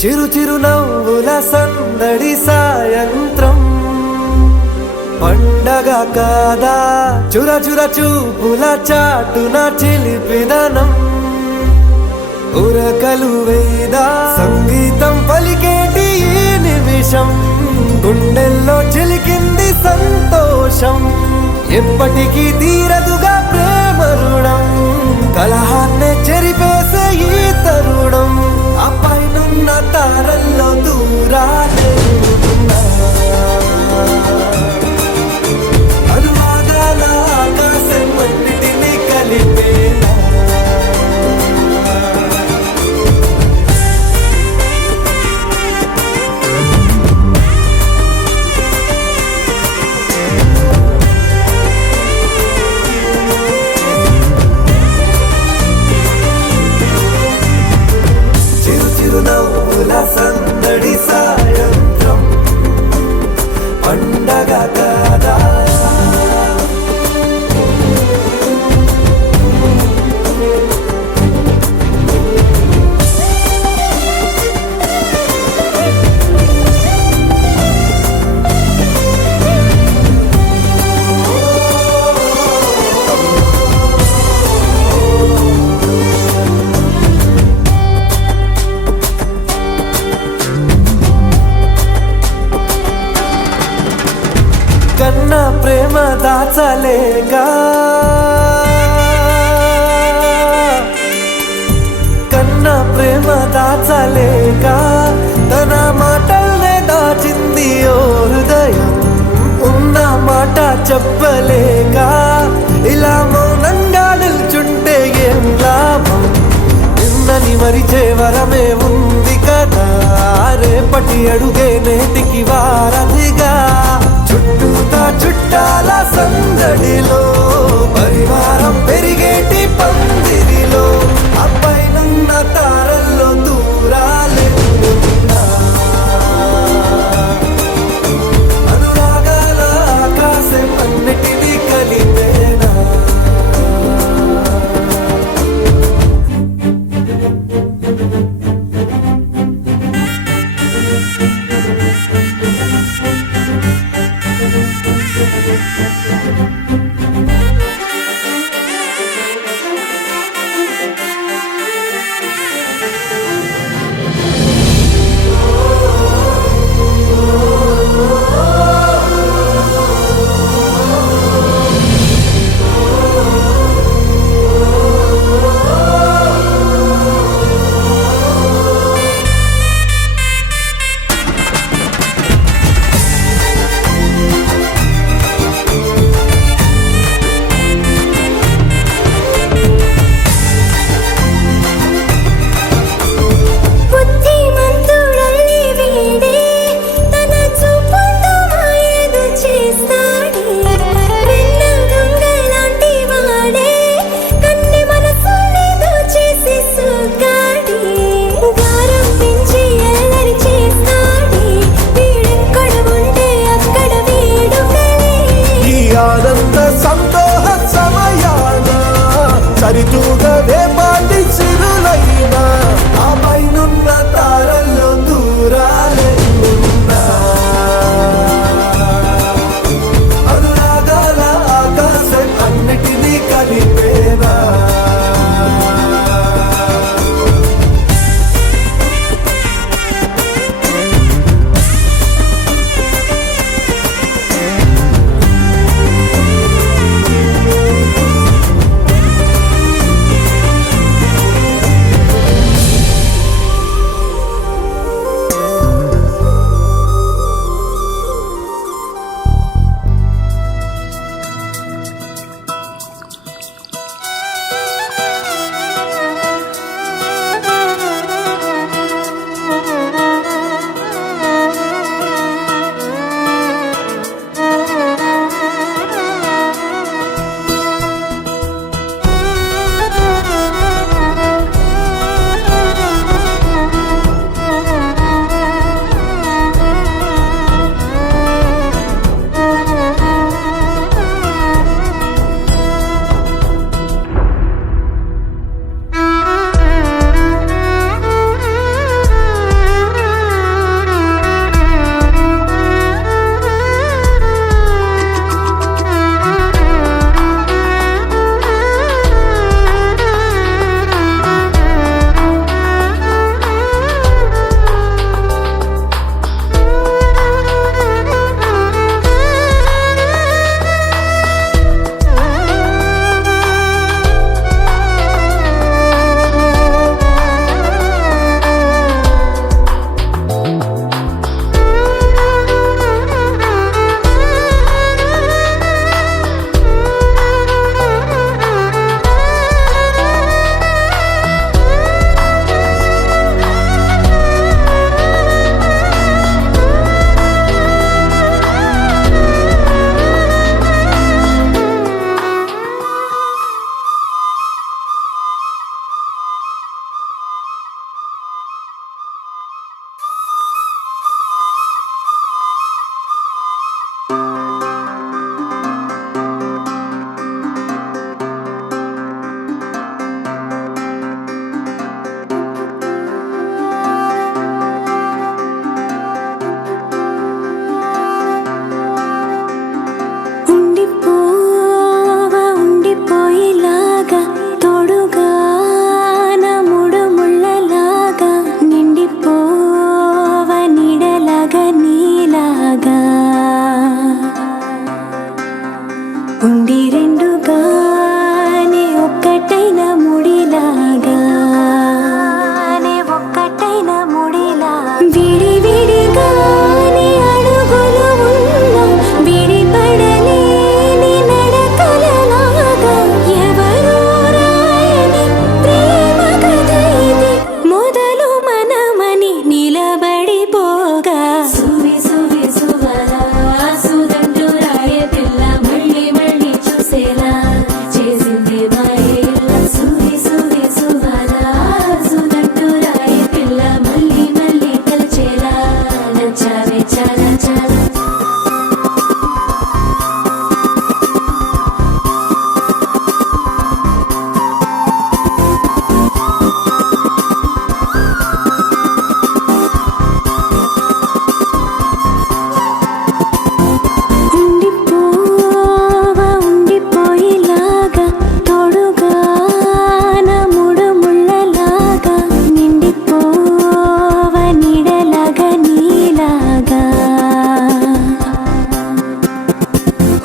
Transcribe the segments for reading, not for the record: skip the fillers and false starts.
చిరు చిరు నవ్వుల సందడి సాయంత్రం పండగ కాదా చుర చుర చూపుల చాటున చిలిపిదనం ఉరకలు వేదా సంగీతం పలికేటి ఈ నిమిషం గుండెల్లో చిలికింది సంతోషం ఎప్పటికీ తీరదుగా ప్రేమ రుణం కలహాన్నే చెరిపేసే ఈ తరుణం ఆ పైనున్న తారల్లో దూరాలే ఉన్నా. అనువాదాల ఆకాశం అన్నిటినీ కలిపేలా చిరునవ్వుల సందడి సాయంత్రం పండగ కాదా కన్నా ప్రేమ దాచలేక కన్నా ప్రేమ దాచలేక తన మాటల్నే దాచింది ఓ హృదయం ఉన్న మాట చెప్పలేక ఇలా మౌనంగా నిల్చుంటే ఏం లాభం నిన్నని మరిచే వరమే ఉంది కదా రేపటి అడుగే నేటికి వారధిగా చుట్టూతా చుట్టాల సందడిలో పరివారం పెరిగేటి పందిరిలో అప్పైనున్న తారల్లో దూరాలే ఉన్నా. అనురాగాల ఆకాశం అన్నిటినీ కలిపేనా సంతోష సమయాన సరితూగదే పాటి చిరులైనా ఆ పైనున్న తారల్లో దూరాలే ఉన్నా. అనురాగాల ఆకాశం అన్నిటినీ కలిపేనా ఉండి రెండుగానే ఒక్కటైన ముడిలాగా విడి విడిగానే అడుగులు ఉన్న విడిపడలేని నడకలలాగా ఎవరూ రాయని ప్రేమ కథ ఇది మొదలు మనమని నిలబడిపోగా సువి సువి సువలా సుదంటూ రాయే పిల్ల మళ్ళీ మళ్ళీ చూసేలా చేసింది మాయేలా సువి సువి సువలా సుదంటూ రాయే పిల్ల మళ్ళీ మళ్ళీ తలచేలా నచ్చావే చాలా చాలా ఉండిపోవా ఉండిపోయేలాగా తోడుగా నా మూడు ముళ్ళలాగా నిండిపోవా నీడలాగా నీలాగా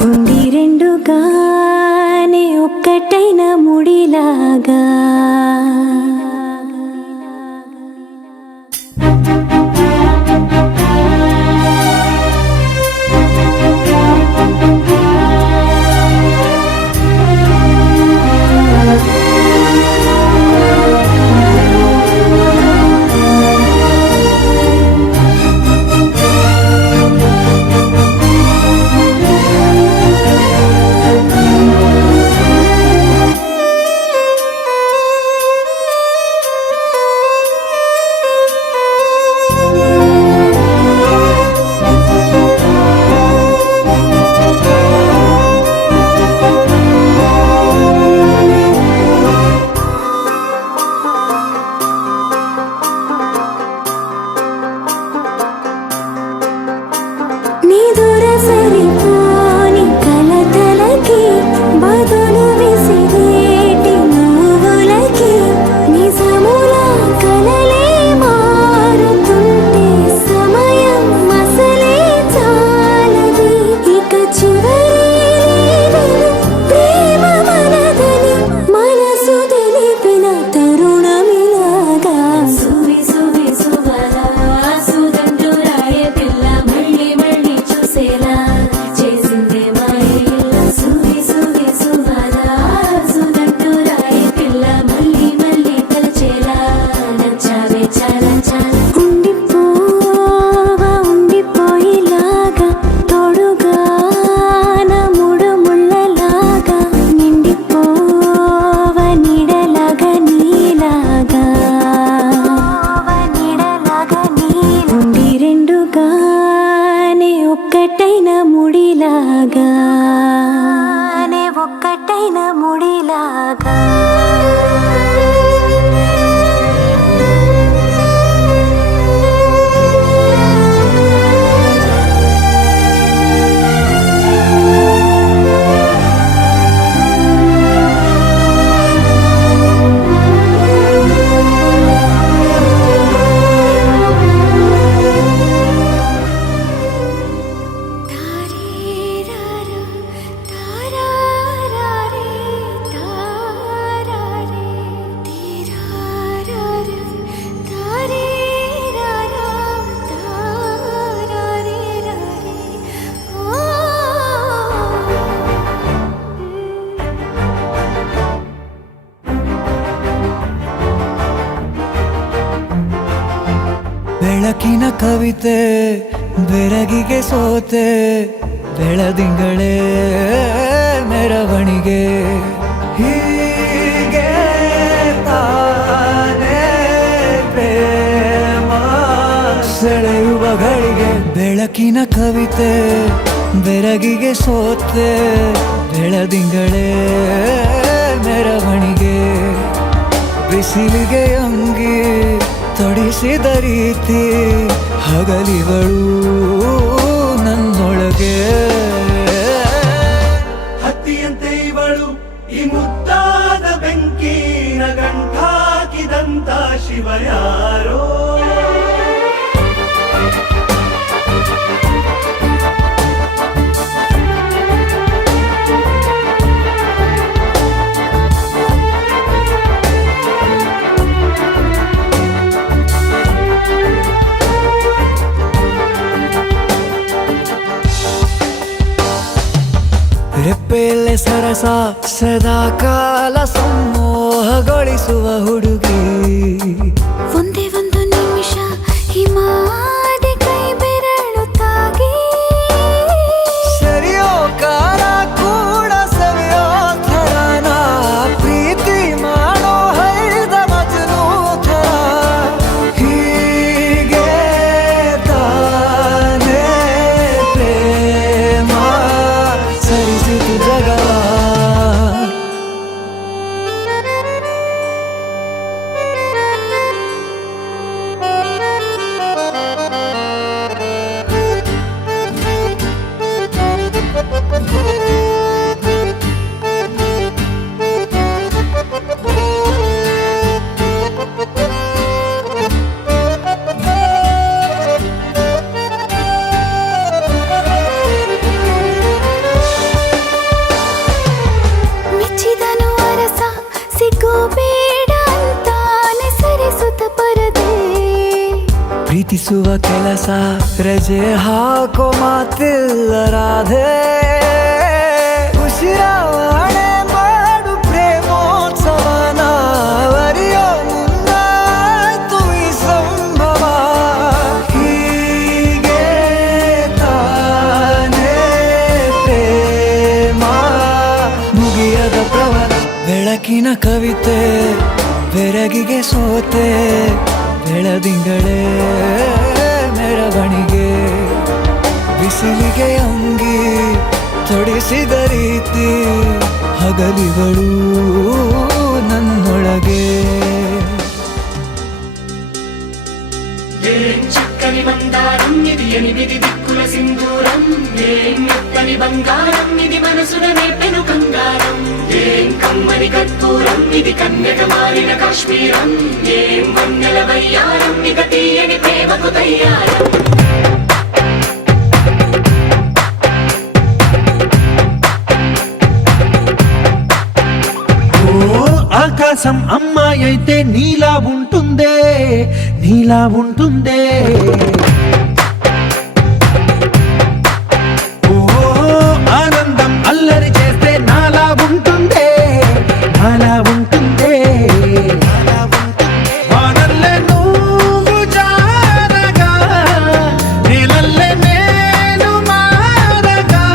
ఉండి రెండుగానే ఒక్కటైన ముడిలాగా నిదురసరిపోని కలతలకి బదులు విసిరేటి నువ్వులకి నిజములా కలలే మారుతుంటే సమయం అసలే చాలది ఇక చివరి ప్రేమ మనదని మనసు తెలిపిన తరుణమిలాగా సువి సువి సువలా సుదంటూ రాయే పిల్ల మళ్ళీ మళ్ళీ చూసేలా చేసిందే మాయేలా సువి సువి సువలా సుదంటూ రాయే పిల్ల మళ్ళీ మళ్ళీ తలచేలా నచ్చావే చాలా చాలా ఉండిపోవా ఉండిపోయేలాగా తోడుగా నా మూడు ముళ్ళలాగా నిండిపోవా నీడలాగా నీలాగా ఉండి రెండుగానే ఒక్కటైన ముడిలాగా ಬೆಳಕಿನ ಕವಿತೆ ಬೆರಗಿಗೆ ಸೋತೆ ಬೆಳದಿಂಗಳೇ ಮೆರವಣಿಗೆ ಹೀಗೆ ತಾನೇ ಪ್ರೇಮ ಸೆಳೆಯುವ ಗಳಿಗೆ ಬೆಳಕಿನ ಕವಿತೆ ಬೆರಗಿಗೆ ಸೋತೆ ಬೆಳದಿಂಗಳೇ ಮೆರವಣಿಗೆ ಬಿಸಿಲಿಗೆ ಅಂಗಿ ತೊಡಿಸಿದ ರೀತಿ ಹಗಲಿಗಳು ನನ್ನೊಳಗೆ ಹತ್ತಿಯಂತೆ ಇವಳು ಈ ಮುದ್ದಾದ ಬೆಂಕಿನ ಗಂಟಾಕಿದಂತ ಶಿವ ಯಾರೋ ನೆನಪೇಲೆ ಸರಸ ಸದಾ ಕಾಲ ಸಂಮೋಹಗೊಳಿಸುವ ಹುಡುಗಿ ಒಂದೇ ಒಂದು ನಿಮಿಷ ಹಿಮಾದಿ ಕೈ ಬೆರಳು ತಾಗಿ ಸರಿಯೋ ಕಾಲ ಕೂಡ ಸವಿಯೋ ಥರನ ಪ್ರೀತಿ ಮಾಡೋ ಹೈದ ಮಜನು ಥರ ಹೀಗೆ ತಾನೇ ಪ್ರೇಮ ಸರಿಸಿತು ಜಗವ ಮೆಚ್ಚಿದನು ಅರಸ ಸಿಗೋಬೇಡ ಅಂತಾನೆ ಸರಿಸುತ್ತ ಪರದೆ ಪ್ರೀತಿಸುವ ಕೆಲಸ ರಜೆ ಹಾಕೋ ಮಾತಿಲ್ಲ ರಾಧೆ ಉಸಿರಾವಣೆ ಮಾಡು ಪ್ರೇಮೋತ್ಸವನ ಅರಿಯೋ ಮುಂದಾಯ್ತು ಈ ಸಂಭವ ಹೀಗೆ ತಾನೇ ಪ್ರೇಮ ಮುಗಿಯದ ಪ್ರವರ ಬೆಳಕಿನ ಕವಿತೆ ಬೆರಗಿಗೆ ಸೋತೆ ಬೆಳದಿಂಗಳೇ ಮೆರವಣಿಗೆ ಬಿಸಿಲಿಗೆ ಅಂಗಿ ತೊಡಿಸಿದ ರೀತಿ ಹಗಲಿಗಳು ನನ್ನೊಳಗೆ ఏం చక్కని బంగారం ఇది ఎనిమిది దిక్కుల సింధూరం ఏం మెత్తని బంగారం ఇది మనసున నేపెను కంగారం ఏం కమ్మని కర్పూరం ఇది కన్యక మారిన కాశ్మీరం ఏం వన్నెల వయ్యారం ఇక తీయని ప్రేమకు తయ్యారం ఆకాశం అమ్మాయి అయితే నీలా ఉంటుందే నీలా ఉంటుందే ఓ ఆనందం అల్లరి చేస్తే నాలా ఉంటుందే నాలా ఉంటుందే వానల్లే నువ్వు జారగా నీలల్లే నేను మారగా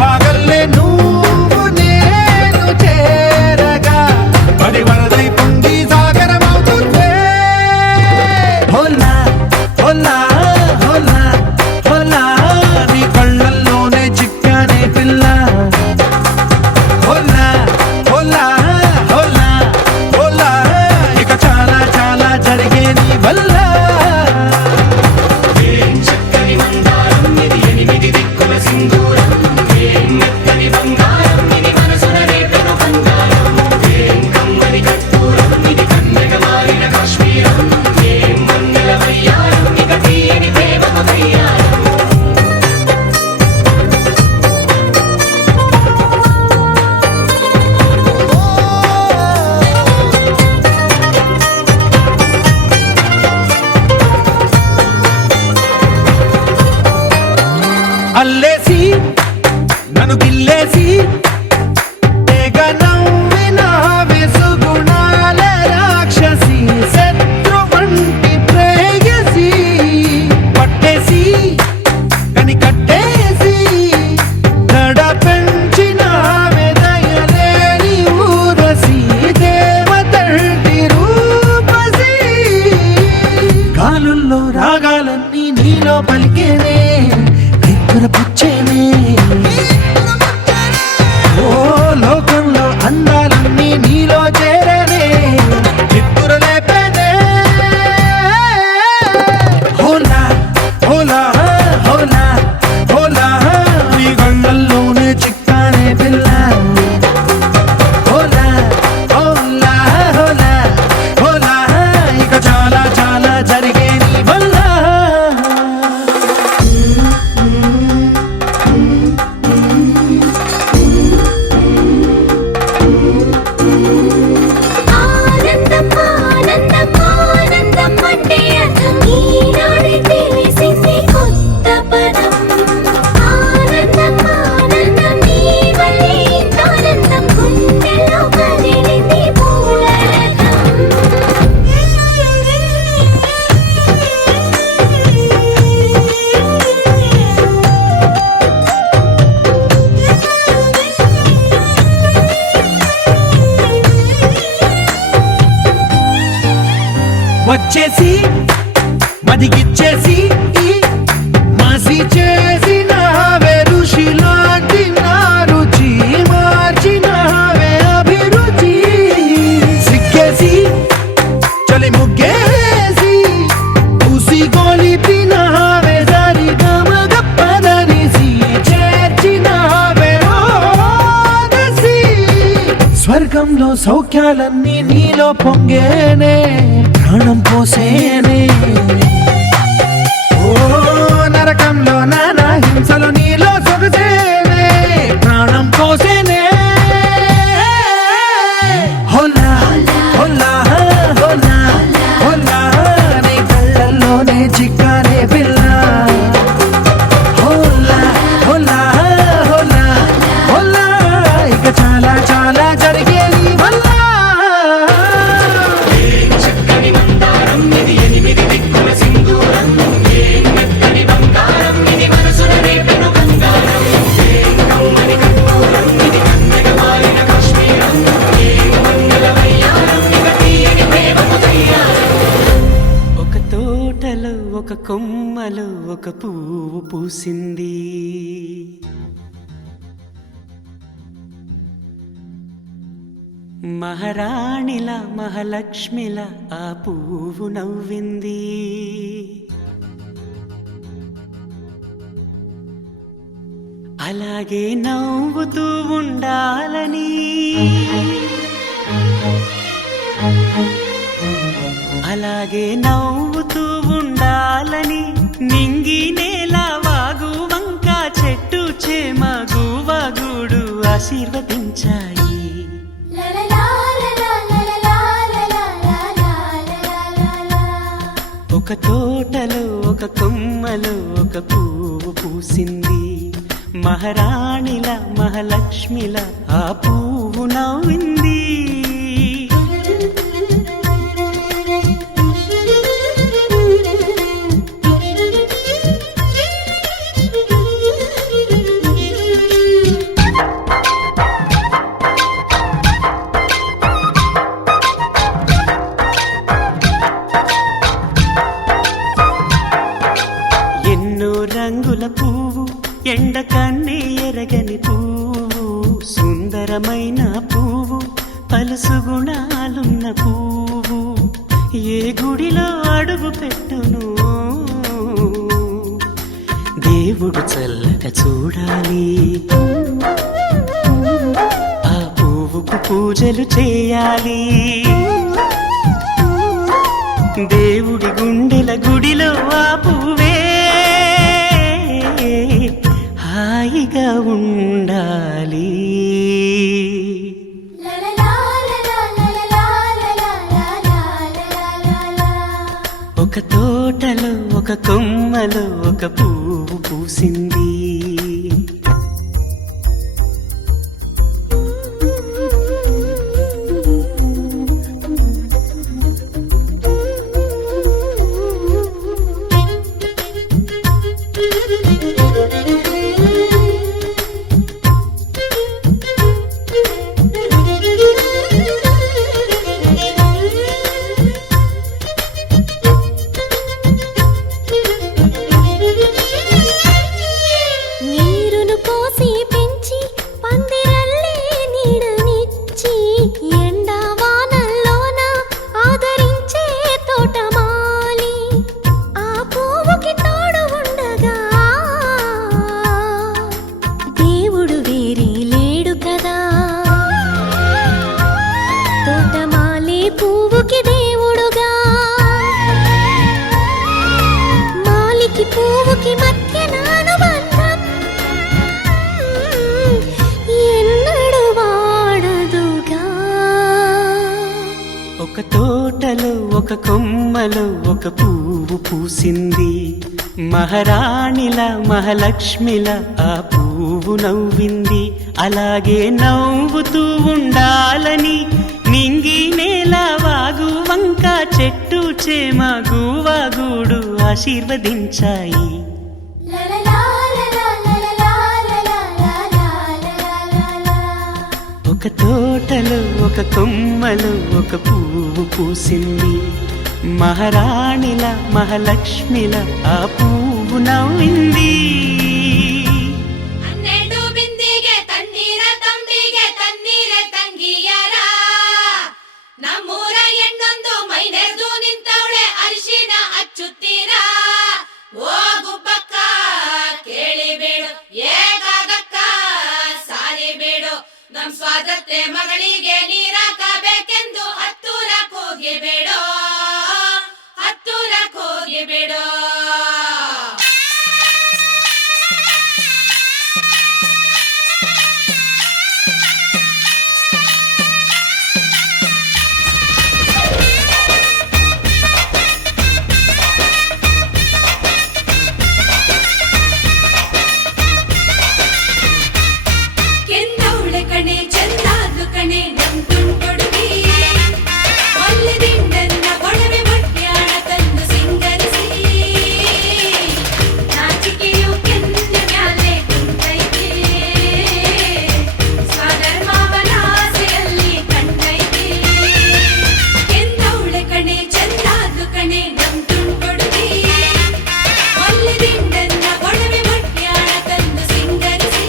పగల్లే నువ్వు నేను చేరగా పడి వరదై పొంగి సాగరమవుతుందే హోలా హోలా హోలా హోలా నీ కళ్ళల్లోనే చిక్కానే పిల్ల హోలా హోలా హోలా హోలా ఇక చాలా చాలా జరిగే నీ వల్ల ఏం చక్కని బంగారం ఇది ఎనిమిది దిక్కుల సింధూరం ఏం మెత్తని బంగారం ఇది మనసున రేపెను కంగారం ఏం కమ్మని కర్పూరం ఇది కన్యక మారిన కాశ్మీరం ఏం వన్నెల వయ్యారం ఇక తీయని ప్రేమకు తయ్యారం అల్లేసి నన్ను గిల్లేసి తెగ నవ్విన వెసుగుణాల రాక్షసి శత్రు వంటి ప్రేయసి పట్టేసి కని కట్టేసి నడ పెంచిన దయలేని ఊరసి దేవతంటి రూపసి గాలుల్లో రాగాలన్నీ నీలో పలికేనే పుచ్చేనే వచ్చేసి మదిగిచ్చేసి మాసి చేసిన ఋషిలాంటి నా రుచి మార్చిన అభిరుచి సిక్కేసి చలి ముగ్గేసి ఉసి గోలిపిన సరి గమ గప్పదనిసి చేర్చిన స్వర్గంలో సౌఖ్యాలన్నీ నీలో పొంగేనే ప్రాణం పోసేనే ఓ నరకంలో నానా హింసలు నీలో సొగసేనే ప్రాణం పోసేనే హోలా హోలా హోలా హోలా నీ కళ్ళల్లోనే చిక్కారే పిల్ల హోలా హోలా హోలా హోలా ఇక చాలా చాలా జరిగే నీ వల్ల చక్కని మందారం ఇది ఎనిమిది దిక్కుల సింధూరం ఏం మెత్తని బంగారం ఇది మనసున రేపెను బంగారం ఏం కమ్మని కర్పూరం ఇది కన్నెగ మారిన కాశ్మీరం ఏం మంగళ వయ్యారం ఇక తీయని ప్రేమకు తయ్యారం ఒక తోటలో ఒక కొమ్మలో ఒక పువ్వు పూసింది మహారాణిలా మహాలక్ష్మిలా ఆ పువ్వు నవ్వింది అలాగే నవ్వుతూ ఉండాలని అలాగే నవ్వుతూ ఉండాలని నింగి నేల వాగు వంక చెట్టు చేమ గువగుడు ఆశీర్వదించాయి ఒక తోటలో ఒక కొమ్మలో ఒక పువ్వు పూసింది మహారాణిలా మహాలక్ష్మిలా ఆ పువ్వు నవ్వింది ఎన్నో రంగుల పువ్వు ఎండ కన్నే ఎరగని పువ్వు సుందరమైన పువ్వు పలుసు గుణాలున్న పువ్వు ఏ గుడిలో అడుగు పెట్టును దేవుడు చల్లగా చూడాలి ఆ పువ్వుకు పూజలు చేయాలి దేవుడి గుండెల గుడిలో ఆ పువ్వే హాయిగా ఉండాలి ఒక తోటలో ఒక కొమ్మలో ఒక పువ్వు పూసింది నీరును పోసి పెంచి పందిరల్లే నీడనిచ్చి ఎండా వానల్లోన ఆదరించే తోటమాలి ఆ పువ్వుకి తోడు ఉండగా దేవుడు వేరే లేడు కదా తోటమాలి పువ్వుకి దేవుడుగా మాలికి పువ్వుకి మధ్య అనుబంధం ఎన్నడు వాడదుగా ఒక తోటలో ఒక కొమ్మలో ఒక పువ్వు పూసింది మహారాణిలా మహాలక్ష్మిలా ఆ పువ్వు నవ్వింది అలాగే నవ్వుతూ ఉండాలని నింగి నేల వాగు వంక చెట్టు చేమ గువగుడు ఆశీర్వదించాయి ఒక తోటలో ఒక కొమ్మలో ఒక పువ్వు పూసింది మహారాణిల మహాలక్ష్మిల ఆ పువ్వు నవ్వింది. ಹನ್ನೆರಡು ಬಿಂದಿಗೆ ತಣ್ಣೀರ ತಂಬಿಗೆ ತಣ್ಣೀರೆ ತಂಗಿಯರ ನಮ್ಮೂರ ಹೆಣ್ಣೊಂದು ಮೈನೆರ್ದು ನಿಂತವಳೆ ಅರಿಶಿನ ಹಚ್ಚುತ್ತೀರ. ಓ ಗುಬ್ಬಕ್ಕ ಕೇಳಿಬೇಡು ಏಕಾಗಕ್ಕ ಸಾರಿ ಬೇಡು ನಮ್ ಸ್ವಾತಂತ್ರ್ಯ ಮಗಳಿಗೆ ನೀರಾಕಬೇಕೆಂದು ಹತ್ತೂರ ಕೂಗಿಬೇಡೋ ಹತ್ತೂರ ಕೂಗಿಬೇಡೋ. ಕೆಂದವಳೆ ಕಣೆ ಚೆಂದಾದ್ಲು ಕಣೆ ನಮ್ ತುಂಡ್ಕೊಡುಗಿ ಒಲ್ಲೆ ದಿಂಡನ್ನ ಒಡವೆ ಬಟ್ಯಾಣ ತಂದು ಸಿಂಗರಿಸಿ ನಾಚಿಕೆಯು ಕೆಂದ ಮ್ಯಾಲೆ ಕುಂತೈತೆ ಸ್ವಧರ್ಮವನ ಆಸೆಯಲ್ಲಿ ಕಂಡೈತೆ. ಕೆಂದವಳೆ ಕಣೆ ಚೆಂದಾದ್ಲು ಕಣೆ ನಮ್ ತುಂಡ್ಕೊಡುಗಿ ಒಲ್ಲೆ ದಿಂಡನ್ನ ಒಡವೆ ಬಟ್ಯಾಣ ತಂದು ಸಿಂಗರಿಸಿ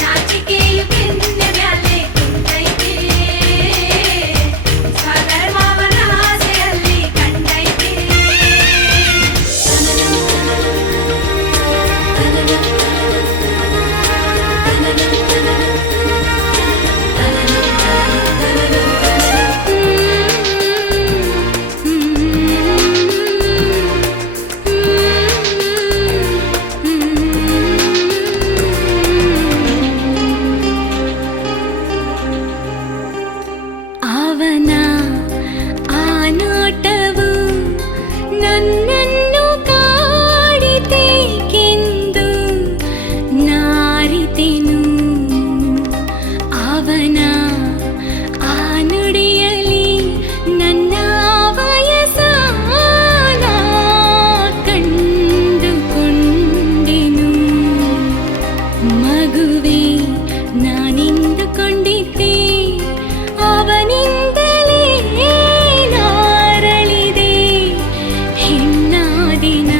ನಾಚಿಕೆಯು ಕೆಂದ ಮ್ಯಾಲೆ ಕುಂತೈತೆ ಸ್ವಧರ್ಮವನ ಆಸೆಯಲ್ಲಿ ಕಂಡೈತೆ. ಅವನ ಆ ನೋಟವು ನನ್ನನ್ನು ಕಾಡಿತೇಕೆಂದು ನಾರಿತೆನು. ಅವನ ಆ ನುಡಿಯಲಿ ನನ್ನ ವಯಸ್ಸಾನ ಕಂಡುಕೊಂಡೆನು. ಮಗುವೆ ನಾನೆಂದುಕೊಂಡಿದ್ದೆ ಅವನಿಂದಲೇ ನಾರಳಿದೆ ಹೆಣ್ಣಾದಿನ.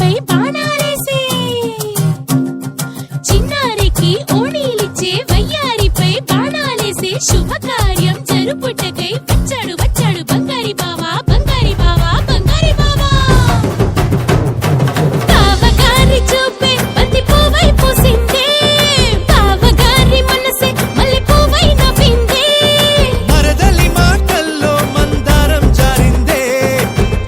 వారిపై బాణాలేసే చిన్నారికి ఓణీలిచ్చే వయ్యారిపై బాణాలేసే శుభకార్యం జరుపుటకై వచ్చాడు వచ్చాడు బంగారి బావా బంగారి బావా బంగారి బావా బావగారి చూపే బంతి పువ్వై పూసిందే బావగారి మనసే మల్లె పువ్వై నవ్విందే మరదలి మాటల్లో మందారం జారిందే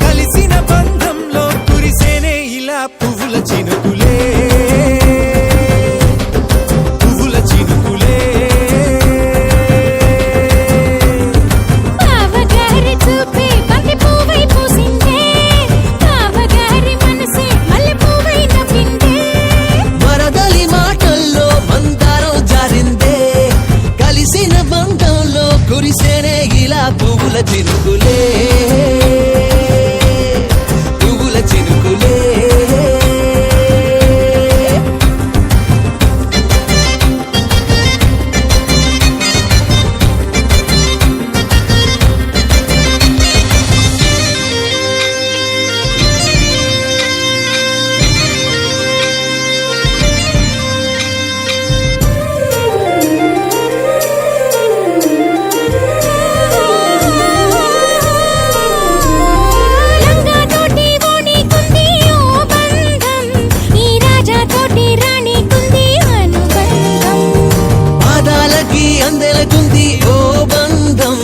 కలిసిన బంధంలో కురిసేనే ఇలా పువ్వుల చినుకులే పువ్వుల చినుకులే బావగారి చూపే బంతి పువ్వై పూసిందే బావగారి మనసే మల్లె పువ్వై నవ్విందే మరదలి మాటల్లో మందారం జారిందే కలిసిన బంధంలో కురిసేనే ఇలా పువ్వుల చినుకులే పువ్వుల చినుకులే లంగా తోటి ఓణి కుంది ఓ బంధం ఈ రాజా తోటి రాణి కుంది అనుబంధం పాదాలకి అందెలకుంది ఓ బంధం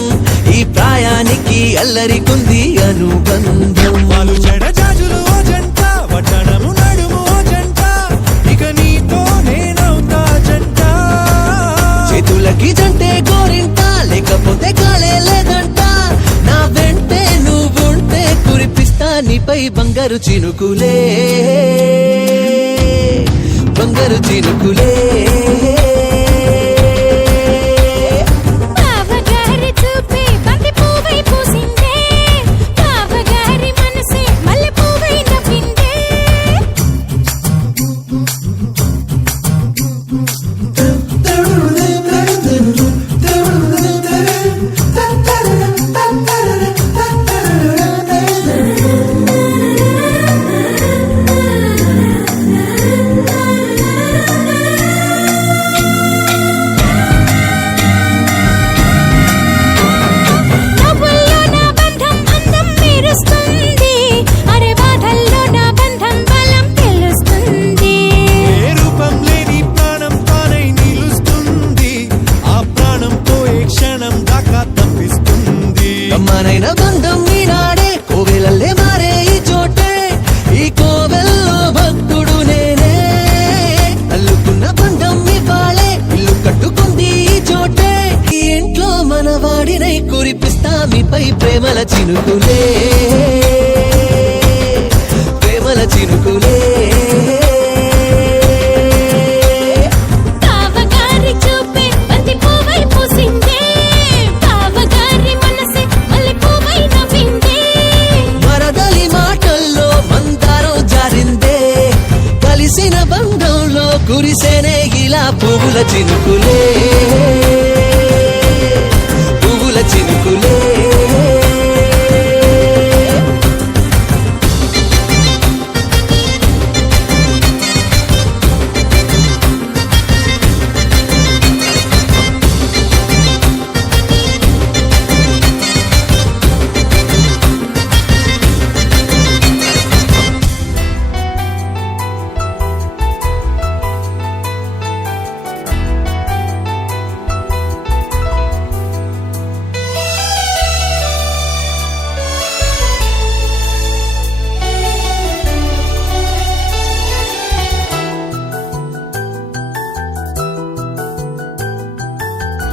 ఈ ప్రాయానికి అల్లరికుంది అనుబంధం వాళ్ళు చెడజాజులు ఓ జంట వడ్డనము నడుము ఓ జంట ఇక నీతో నేనవుతా జంట చేతులకి జంటే గోరింట లేకపోతే కాలే లేదంట నా వెంటే నువ్వుంటే కురిపిస్తా నీపై బంగారు చినుకులే బంగారు చినుకులే బావగారి చూపే బంతి పువ్వై పూసిందే బావగారి మనసే మల్లె పువ్వై నవ్విందే నవ్వుల్లో నా బంధం అందం మెరుస్తుంది అరే బాధల్లో నా బంధం బలం తెలుస్తుంది ఏ రూపం లేని ప్రాణం తానై నిలుస్తుంది ఆ ప్రాణంతో ఏ క్షణం దాకా తప్పిస్తుంది అమ్మనైన బంధం ఈనాడే కోవెలల్లే మారే ఈ చోటే ఈ కోవెల్లో భక్తుడు నేనే అల్లుకున్న బంధం ఇవ్వాలే ఇల్లు కట్టుకుంది ఈ చోటే ఈ ఇంట్లో మన వాడినై కురిపిస్తా మీపై ప్రేమల చినుకులే ప్రేమల చినుకులే బావగారి చూపే బంతి పువ్వై పూసిందే బావగారి మనసే మల్లె పువ్వై నవ్విందే మరదలి మాటల్లో మందారం జారిందే కలిసిన బంధంలో కురిసేనే ఇలా పువ్వుల చినుకులే పువ్వుల చినుకులే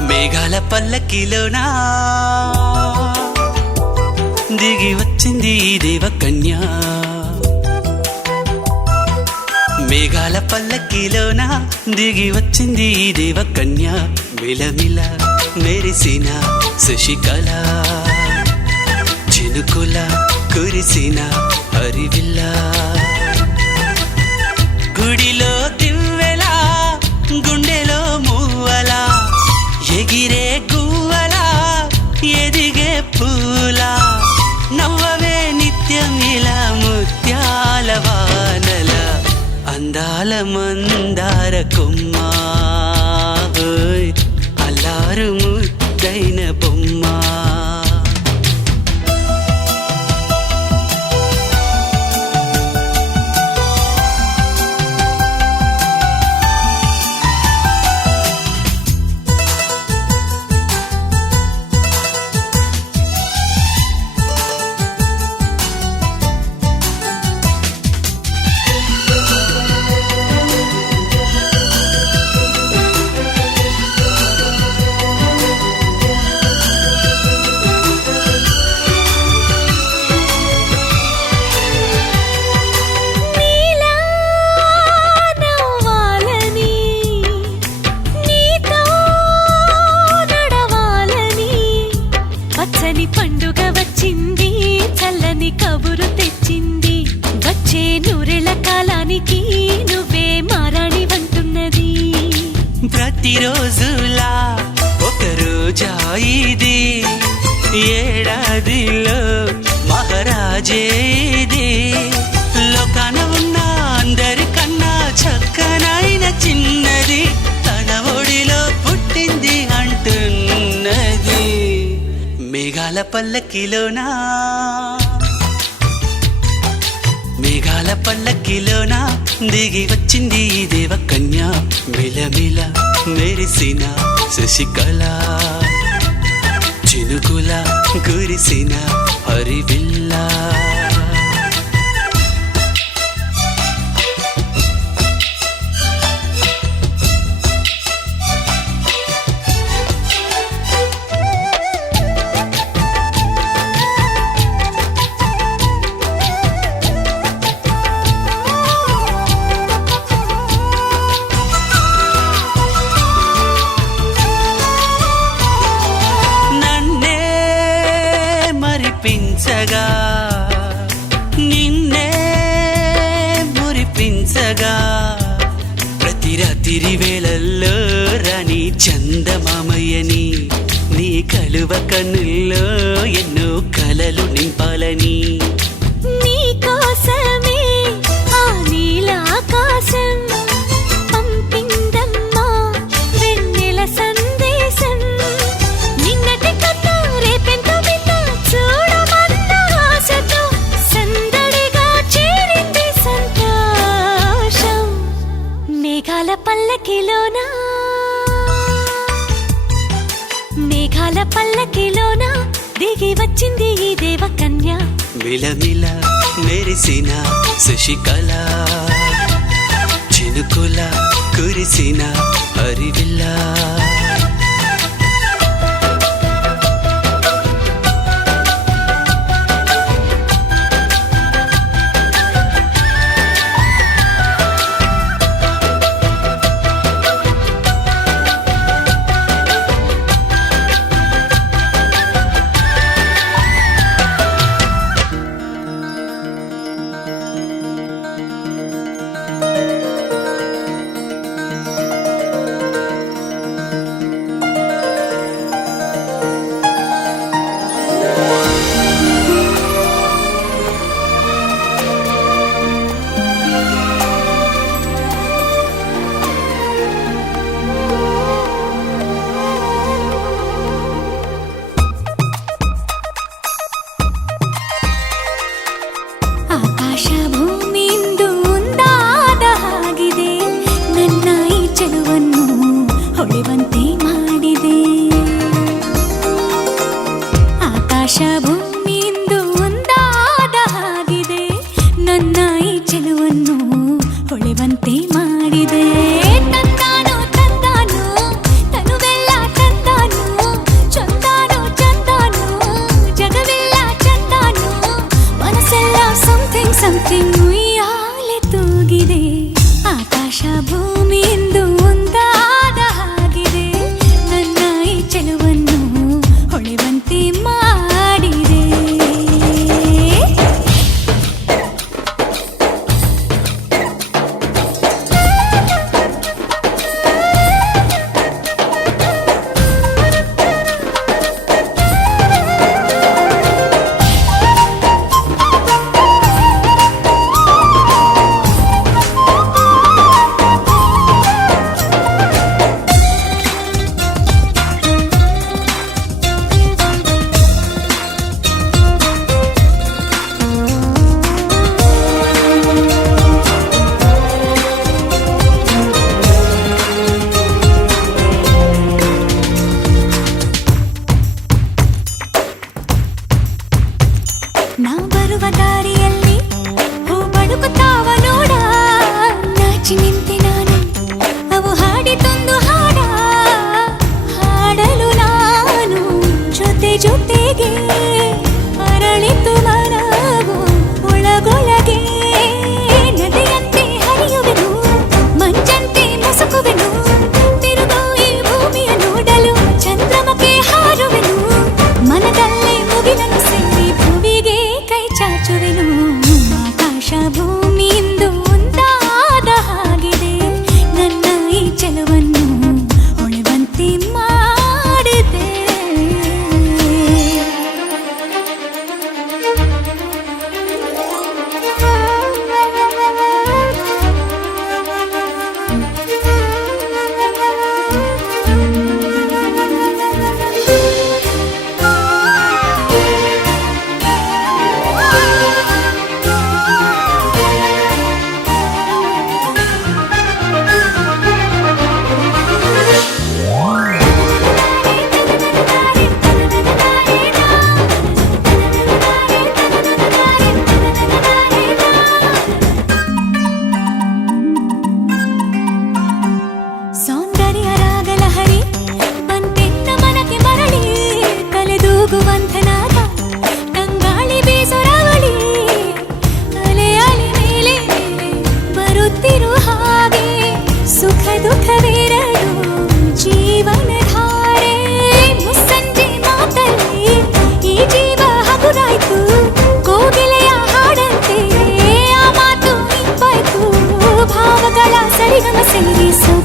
మేఘాల పల్లకిలోనా దిగి వచ్చింది ఈ దేవకన్య మేఘాల పల్లకిలోన దిగి వచ్చింది ఈ దేవకన్య మిలమిల మెరిసిన శశికళ చినుకుల కురిసిన హరివిల్ల గుడిలో దివ్వెలా గుండెలో మూవలా ఎగిరే గువ్వలా ఎదిగే పూలా నవ్వవే నిత్యం ఇలా ముత్యాల వాన అందాల మందార కొమ్మ ఓయ్, అల్లారు ముద్దైన బొమ్మ. నీలా నవ్వాలని నీతో నడవాలని పచ్చని పండుగ వచ్చింది చల్లని కబురు తెచ్చింది వచ్చే నూరెల కాలానికి నువ్వే మారాణి వంటున్నది ప్రతిరోజులా ఒక రోజా ఇది ఏడాదిలో మహారాజే ఇది లోకాన ఉన్న అందరికన్నా చక్కనైన చిన్నది తన ఒడిలో పుట్టింది అంటున్నది మేఘాల పల్లకిలోనా మేఘాల పల్లకిలోన దిగి వచ్చింది ఈ దేవకన్య మిలమిల మెరిసిన శశికళ చినుకుల కురిసిన హరివిల్లా నన్నే మరిపించగా నిన్నే మురిపించగా ప్రతి రాత్రి వేళల్లో రాణి చందమామయ్యని నీ కలువ కన్నుల్లో ఎన్నో కలలు నింపాలని నీ కోసమే ఆ నీలాకాశం పంపిందమ్మా వెన్నెల సందేశం నిన్నటి కథ రేపెంత వింత చూడమన్న ఆశతో సందడిగా చేరింది సంతోషం మేఘాల పల్లకిలోనా మేఘాల పల్లకిలోనా దిగి వచ్చింది ఈ దేవకన్య మిలమిల మెరిసిన శశికళ చినుకుల కురిసిన హరివిల్లా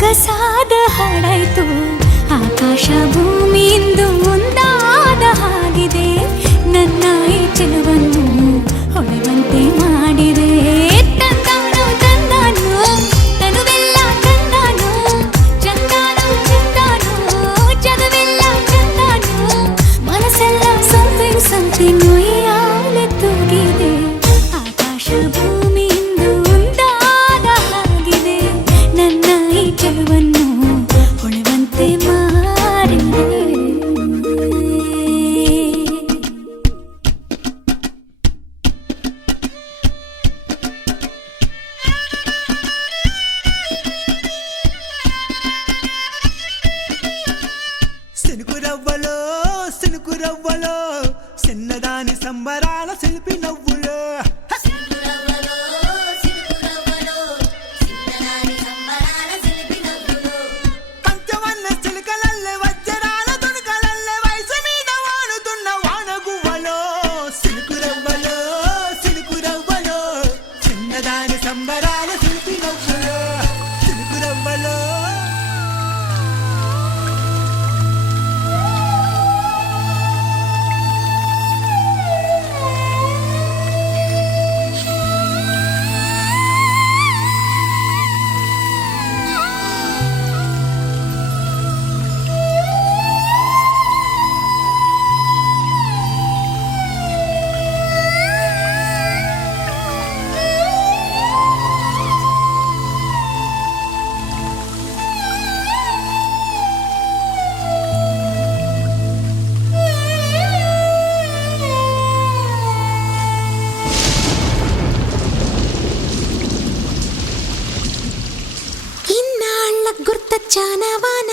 ಸೊಗಸಾದ ಹಾಡಾಯ್ತು ಆಕಾಶ ಭೂಮಿ ಇಂದು ಒಂದಾದ ಹಾಗಿದೆ ನನ್ನ ಈ ಚೆಲುವನ್ನು ಹೊಳೆವಂತೆ ಮಾಡಿದೆ ತಂದಾನು ತಂದಾನು ತನುವೆಲ್ಲ ತಂದಾನು ಚಂದಾನು ಚಂದಾನು ಜಗವೆಲ್ಲ ಚಂದಾನು ಮನಸ್ಸೆಲ್ಲ ಸಂಥಿಂಗ್ ಸಂಥಿಂಗ್ ಉಯ್ಯಾಲೆ ತೂಗಿದೆ ಆಕಾಶ ಭೂಮಿ ಇಂದು ಒಂದಾದ ಹಾಗಿದೆ ನನ್ನ ಈ ಚೆಲುವನ್ನು ಹೊಳೆವಂತೆ ಮಾಡಿದೆ సినుకురవ్వలో సినుకురవ్వలో చిన్నదాని సంబరాల శిల్పి నవ్వులో పంచవన్న చిలుకలల్లే వజ్రాల తుణుకలల్లే వయసు మీద వాడుతున్న వానగువ్వలో సినుకురవ్వలో సినుకురవ్వలో చిన్నదాని సంబరాల శిల్పి నవ్వులో సినుకురవ్వలో ఇన్నాళ్ళ గుర్తొచ్చానా వాన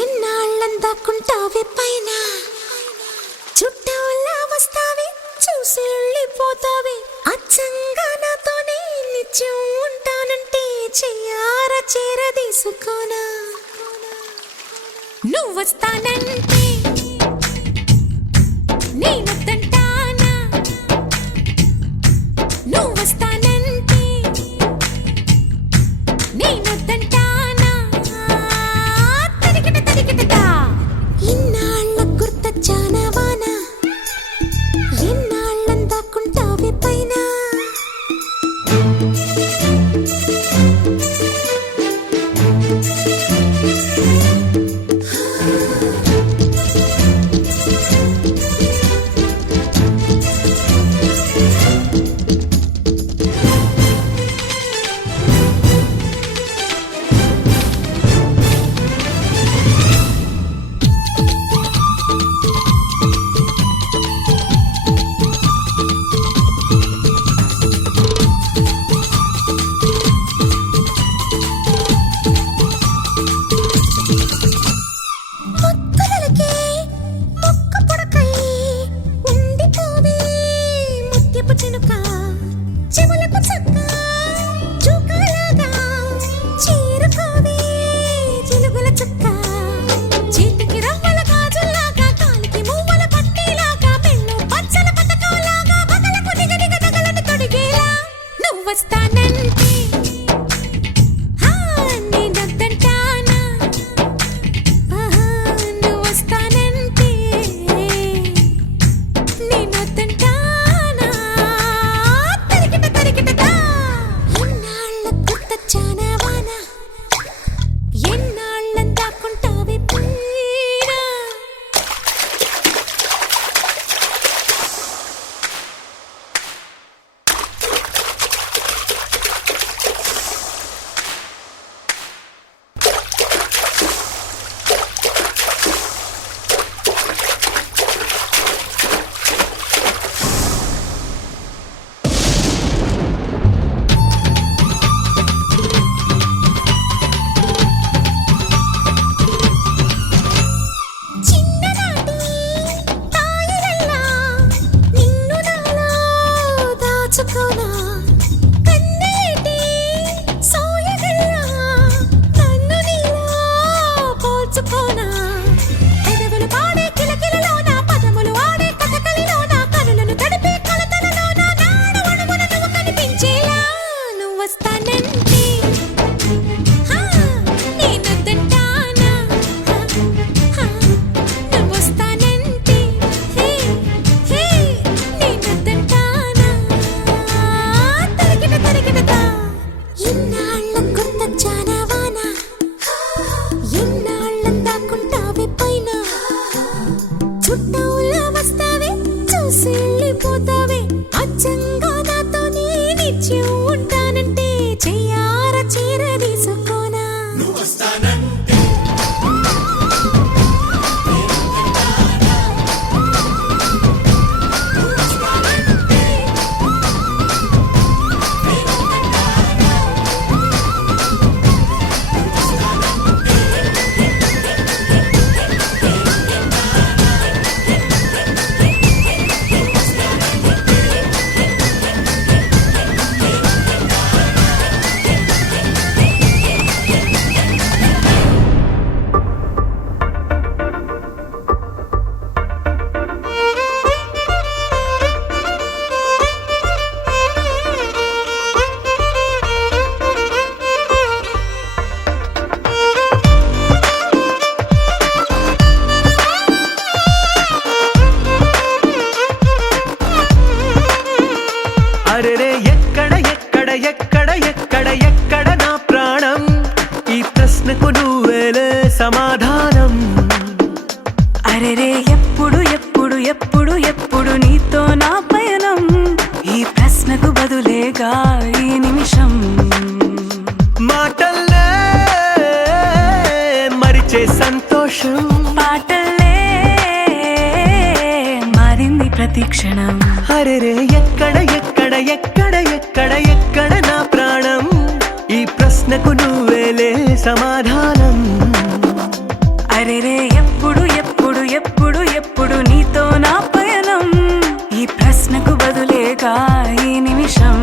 ఎన్నాళ్ళందాకుంటావే పైన చుట్టూలా వస్తావే చూసి వెళ్ళిపోతావే అచ్చంగా నాతోనే నిత్యం ఉంటానంటే చెయ్యార చేరదీసుకోనా నువ్వు వస్తానంటే నేనొద్దంటానా నువ్వు వస్తానంటే నేనొద్దంటానా తరికిట తరికిటదా ఇన్నాళ్ళ గుర్తొచ్చానా వాన ఎన్నాళ్ళందాకుంటావే పైన ముత్తులకే మొక్క పొడకై ఉండిపోవే ముత్యపు చినుక చెవులకు చక్క చూకలాగా చేరుకోవే చిలుగుల చుక్క చేతికి రవ్వల గాజుల్లాగా కాలికి మువ్వల పట్టీలాగా పెళ్ళు పచ్చల పతకంలాగా పగలకు దిగదిగ తగలని తొడిగేలా నువ్వు వస్తానంటే నేనొద్దంటానా నువ్వు వస్తానంటే నేనొద్దంటానా తరికిట తరికిటదా ఇన్నాళ్ళ గుర్తొచ్చానా వాన ఎన్నాళ్ళందాకుంటావే పైన చిన్ననాటి తాయిలల్లా నిన్ను నాలో దాచుకోనా కన్నేటి సోయగల్లా నన్ను నీలో పోల్చుకోనా పెదవులు పాడే కిలకిలలోన పదములు ఆడే కథకలిలోన కనులను తడిపే కలతలలోన నాడు అణువున నువ్వు కనిపించేలా నువ్వు వస్తానంటే హా ఎక్కడ ఎక్కడ నా ప్రాణం ఈ ప్రశ్నకు నువ్వేలే సమాధానం అరెరే ఎప్పుడు ఎప్పుడు ఎప్పుడు ఎప్పుడు నీతో నా పయనం ఈ ప్రశ్నకు బదులేగా ఈ నిమిషం మాటల్లే మరిచే సంతోషం పాటలే మారింది ప్రతి క్షణం అరెరే ఎక్కడ ఎక్కడ ఎక్కడ ఎక్కడ ఎక్కడ నా ప్రాణం ఈ ప్రశ్నకు నువ్వేలే సమాధానం అరెరే ఎప్పుడు ఎప్పుడు ఎప్పుడు ఎప్పుడు నీతో నా పయనం ఈ ప్రశ్నకు బదులేగా ఈ నిమిషం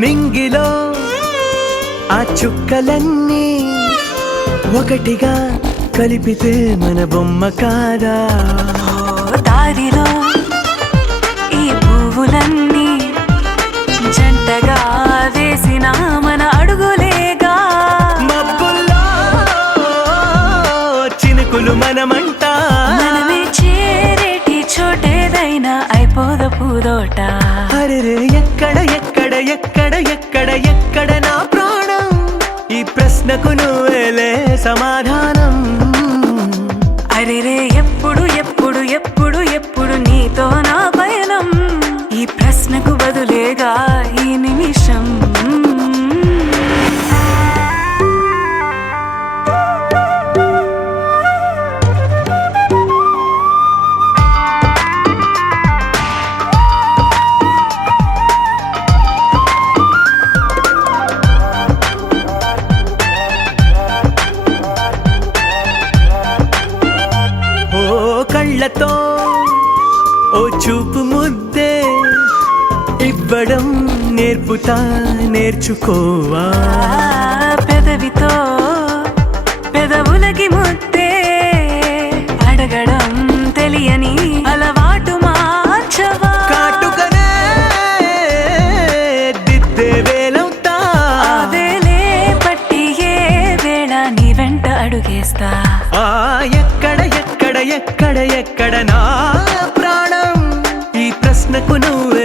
నింగిలో ఆ చుక్కలన్నీ ఒకటిగా కలిపితే మన బొమ్మ కాదా ఓ దారిలో ఈ పువ్వులన్నీ జంటగా వేసిన మన అడుగులేగా మబ్బుల్లో చినుకులు మనమంట మనమే చేరేటి చోటేదైనా అయిపోద పూదోట అరెరే ఎక్కడ ఎక్కడ ఎక్కడ ఎక్కడ ఎక్కడ నా ప్రాణం ఈ ప్రశ్నకు నువ్వేలే సమాధానం అరెరే ఎప్పుడు ఎప్పుడు ఎప్పుడు ఎప్పుడు నీతో నా పయనం ఈ ప్రశ్నకు బదులేగా ఈ నిమిషం ఓ కళ్ళతో ఓ చూపు ముద్దే ఇవ్వడం నేర్పుతా నేర్చుకోవా పెదవితో పెదవులకి ముద్దే అడగడం తెలియని అలవాటు మార్చవా కాటుకనే దిద్దే వేలవుతా ఆ వేలే పట్టి ఏ వేళ నీ వెంట అడుగేస్తా ఆ ఎక్కడ ఎక్కడ ఎక్కడ ఎక్కడ నా ప్రాణం ఈ ప్రశ్నకు నువ్వు